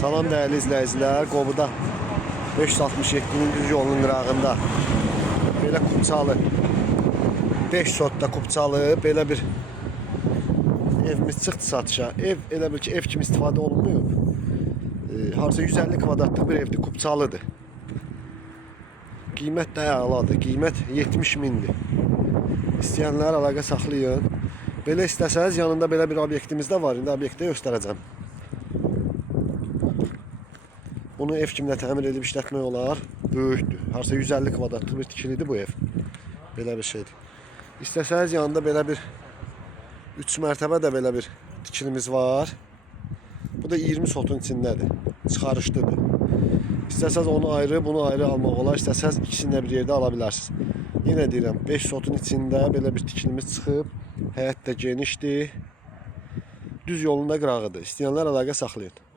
Salam değerli izleyiciler, Qobuda 567-nin düz yolunun qırağında belə Kupçalı 5 sotda Kupçalı belə bir evimiz çıxdı satışa. Ev elə bil ki ev kimi istifadə olunmuyor. Harca 150 kvadratlıq bir evdir, Kupçalıdır. Qiymət də əladır. Qiymət 70 mindir. İstəyənlər əlaqə saxlayın. Belə istəsəniz yanında belə bir obyektimiz də var. İndi obyekti göstərəcəm. Bunu ev kimi də təmir edib işlətmək olar. Böyükdür. Harca 150 kvadratlıq bir tikilidir bu ev. Belə bir şeydir. İstəsəniz yanında belə bir 3 mərtəbə də belə bir tikilimiz var. Bu da 20 sotun içindədir. Çıxarışlıdır. İstəsəniz onu ayrı, bunu ayrı almaq olar. İstəsəniz ikisini də bir yerdə ala bilərsiniz. Yenə deyirəm, 5 sotun içində belə bir tikilimiz çıxıb. Həyət də genişdir. Düz yolunda qırağıdır. İstəyənlər əlaqə saxlayın.